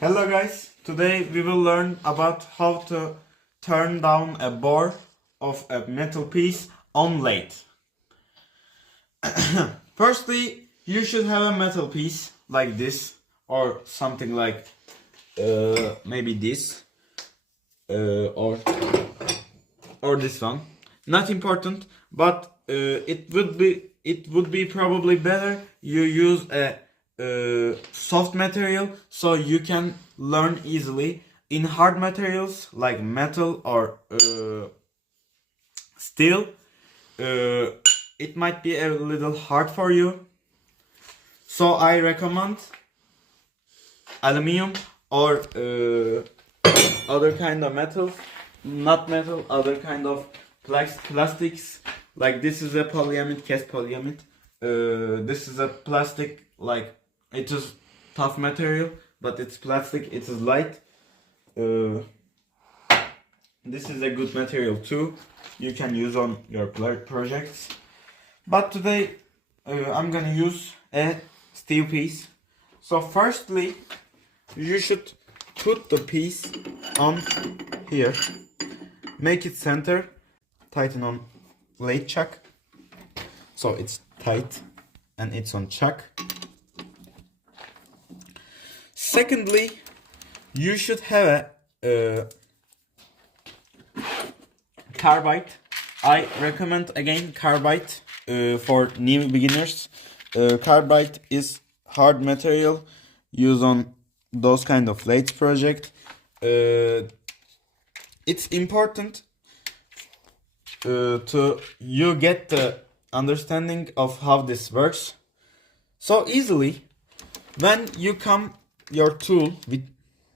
Hello guys, today we will learn about how to turn down a bore of a metal piece on lathe. Firstly, you should have a metal piece like this or something like maybe this or this one. Not important, but it would be probably better you use a soft material so you can learn easily. In hard materials like metal or steel, it might be a little hard for you. So I recommend aluminum or other kind of metal, not metal, other kind of plastics. Like this is a polyamide, cast polyamide. This is a plastic, like it is tough material, but it's plastic. It is light. This is a good material too. You can use on your projects. But today I'm gonna use a steel piece. So firstly, you should put the piece on here. Make it center. Tighten on lathe chuck. So it's tight and it's on chuck. Secondly, you should have a carbide. I recommend again carbide for new beginners. Carbide is hard material used on those kind of lathe project. It's important to you get the understanding of how this works. So easily, when you come your tool with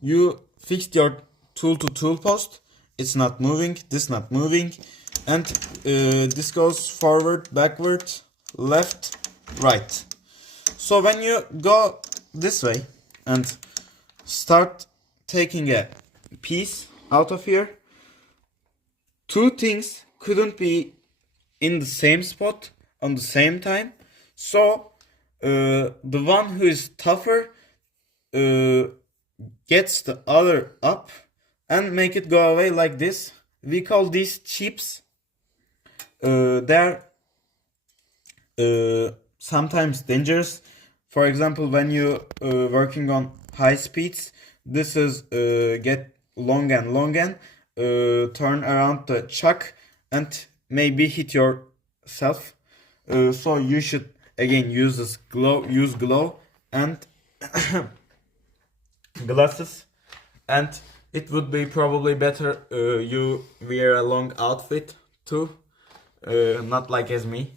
you fixed your tool to tool post, it's not moving, this not moving, and this goes forward, backward, left, right. So when you go this way and start taking a piece out of here, two things couldn't be in the same spot on the same time. So the one who is tougher gets the other up and make it go away like this. We call these chips. They're sometimes dangerous. For example, when you working on high speeds, this is get long and turn around the chuck and maybe hit yourself. So you should again use this glove and glasses, and it would be probably better you wear a long outfit too, not like as me.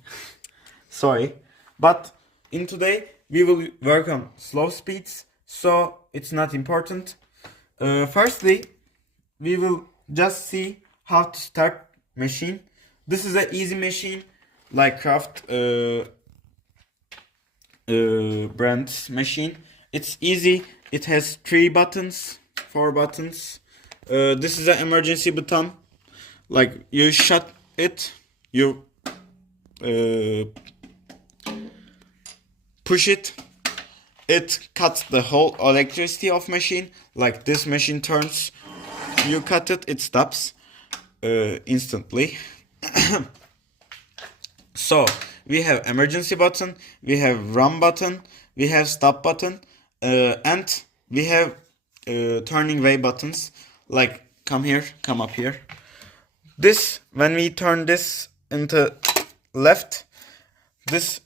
Sorry, but in today we will work on slow speeds, so it's not important. Firstly, we will just see how to start machine. This is an easy machine, like Craft brand machine. It's easy. It has 4 buttons. This is an emergency button. Like you shut it, you push it. It cuts the whole electricity of machine. Like this machine turns, you cut it, it stops instantly. So we have emergency button, we have run button, we have stop button, and we have turning way buttons, like come here, come up here. This, when we turn this into left, this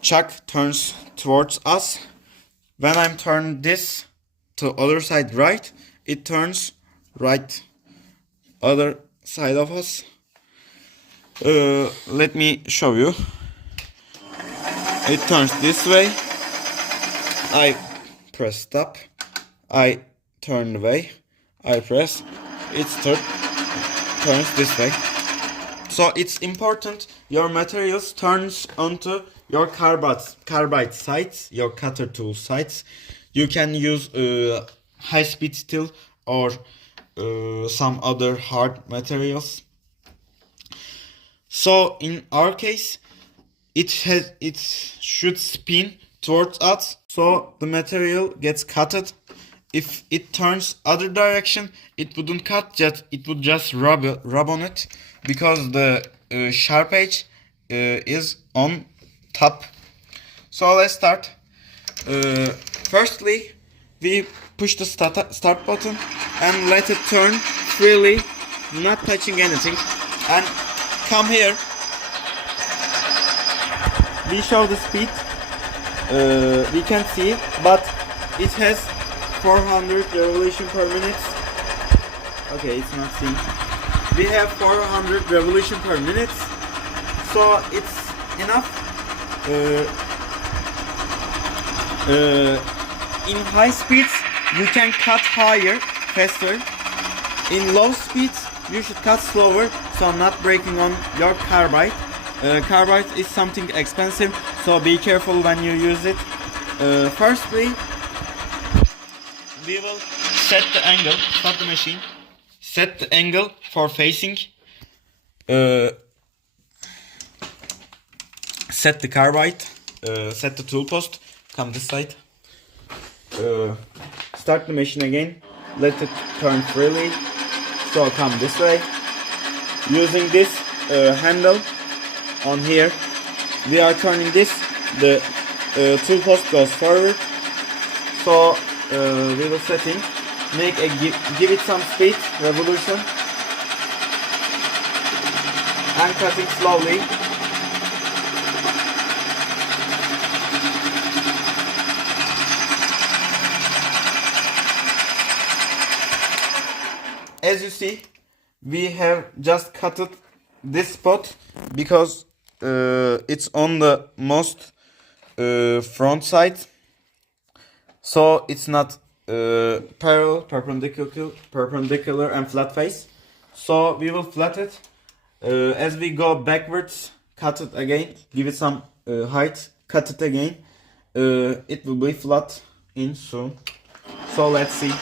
chuck turns towards us. When I'm turn this to other side right, it turns right other side of us. Let me show you. It turns this way. I press stop. I turn away. I press. It turns this way. So it's important your materials turns onto your carbide sides, your cutter tool sides. You can use high speed steel or some other hard materials. So in our case, it should spin towards us, so the material gets cutted if it turns other direction, it wouldn't cut, just it would just rub on it, because the sharp edge is on top. So let's start. Firstly, we push the start button and let it turn freely, not touching anything, and come here. We show the speed. We can see, but it has 400 revolution per minute. Okay, it's not seen. We have 400 revolution per minute, so it's enough. In high speeds, you can cut higher, faster. In low speeds, you should cut slower, so I'm not breaking on your carbide. Carbide is something expensive, so be careful when you use it. Firstly, we will set the angle, stop the machine, set the angle for facing, set the carbide, set the tool post, come this side, start the machine again, let it turn freely, so come this way, using this handle on here, we are turning this, the tool post goes forward, so we will setting, make a give it some speed, revolution, and cutting slowly. As you see, we have just cut this spot because it's on the most front side, so it's not parallel, perpendicular and flat face. So we will flat it. As we go backwards, cut it again, give it some height, cut it again. It will be flat in soon. So let's see.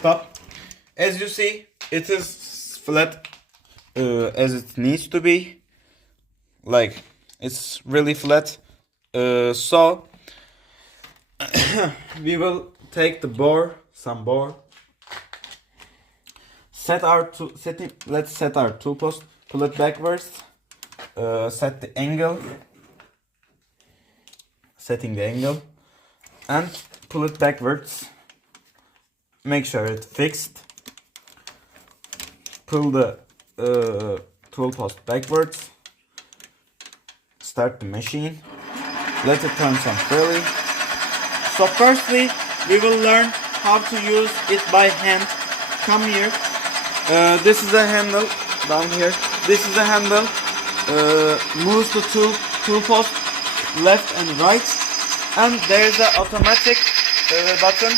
Stop. As you see, it is flat as it needs to be. Like, it's really flat. So we will take the bore, some bore. Let's set our tool post. Pull it backwards. Set the angle. Setting the angle, and pull it backwards. Make sure it's fixed. Pull the tool post backwards. Start the machine. Let it turn some freely. So firstly, we will learn how to use it by hand. Come here. This is a handle down here. This is a handle. Moves the tool post left and right. And there is an automatic button.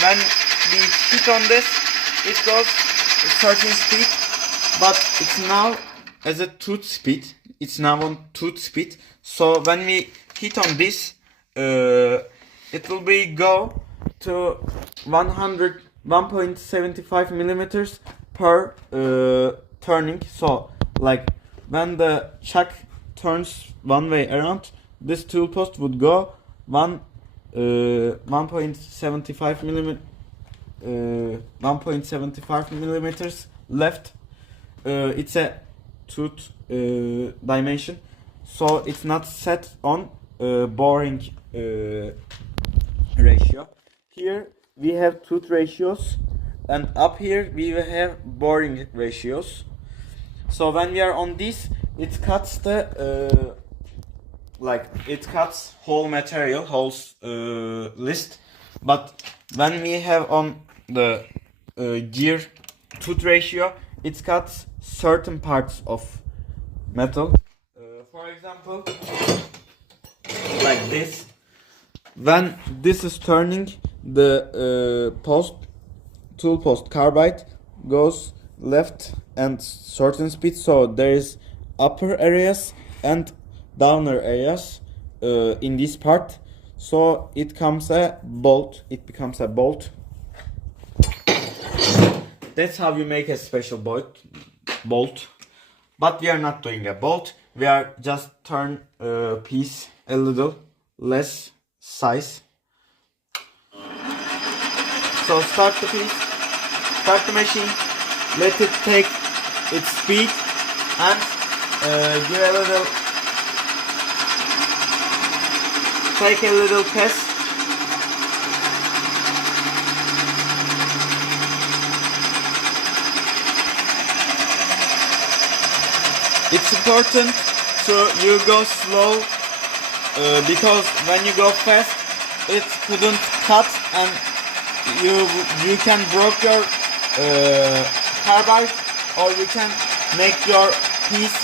When we hit on this, it goes a certain speed, but it's now as a tooth speed. It's now on tooth speed. So when we hit on this, it will be go to 1.75 millimeters per turning. So like when the chuck turns one way around, this tool post would go 1.75 millimeters. 1.75 millimeters left. It's a tooth dimension, so it's not set on boring ratio. Here we have tooth ratios, and up here we have boring ratios. So when we are on this, it cuts the it cuts whole material, whole list. But when we have on the gear tooth ratio, it cuts certain parts of metal. For example, like this. When this is turning, the tool post carbide goes left and certain speed, so there is upper areas and downer areas in this part, so it becomes a bolt. That's how you make a special bolt. But we are not doing a bolt, we are just turn piece a little less size. So start the piece, start the machine, let it take its speed, and give a little, take a little test. It's important to you go slow because when you go fast, it couldn't cut and you can break your carbide, or you can make your piece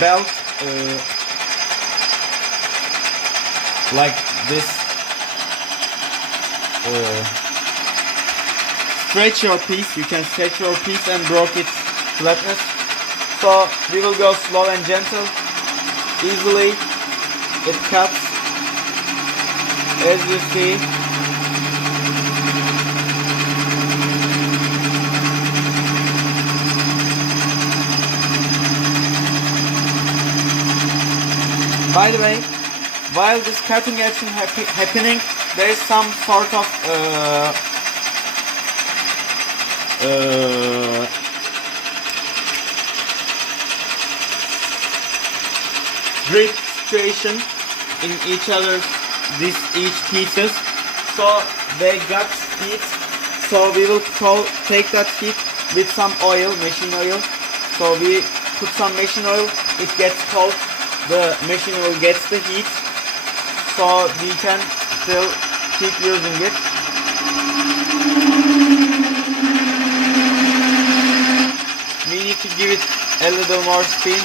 belt like this. Stretch your piece, you can stretch your piece and break its flatness. So we will go slow and gentle. Easily it cuts, as you see. By the way, while this cutting action happening, there is some sort of grip situation in each pieces, so they got heat. So we will take that heat with some oil, machine oil. So we put some machine oil, it gets cold, the machine oil gets the heat, so we can still keep using it. We need to give it a little more spin.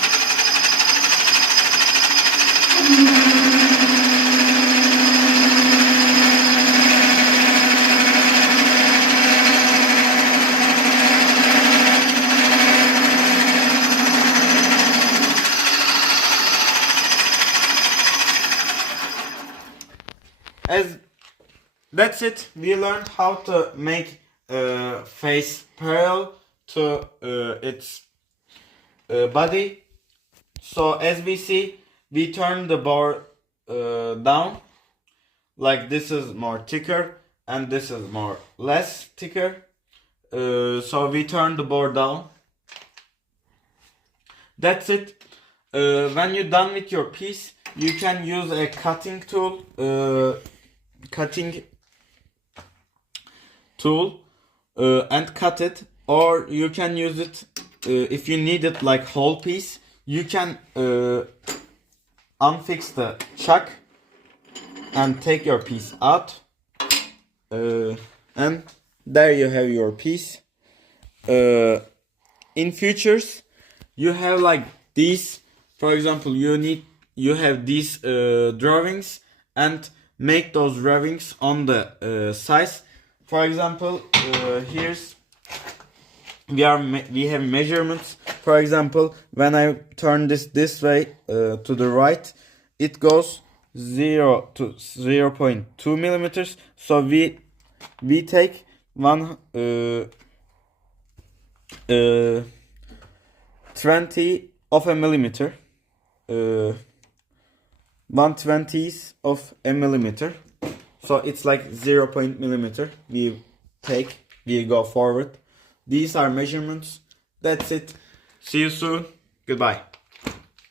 That's it. We learned how to make face parallel to its body. So as we see, we turn the bar down, like this is more thicker and this is more less thicker. So we turn the bar down. That's it. When you're done with your piece, you can use a cutting tool, and cut it, or you can use it if you need it like whole piece. You can unfix the chuck and take your piece out, and there you have your piece. In futures, you have like these. For example, you have these drawings, and make those drawings on the size. For example, we have measurements. For example, when I turn this way to the right, it goes 0 to 0.2 millimeters. So we take 1/20 of a millimeter, 1/20th of a millimeter. So it's like 0. Millimeter. We go forward. These are measurements. That's it. See you soon. Goodbye.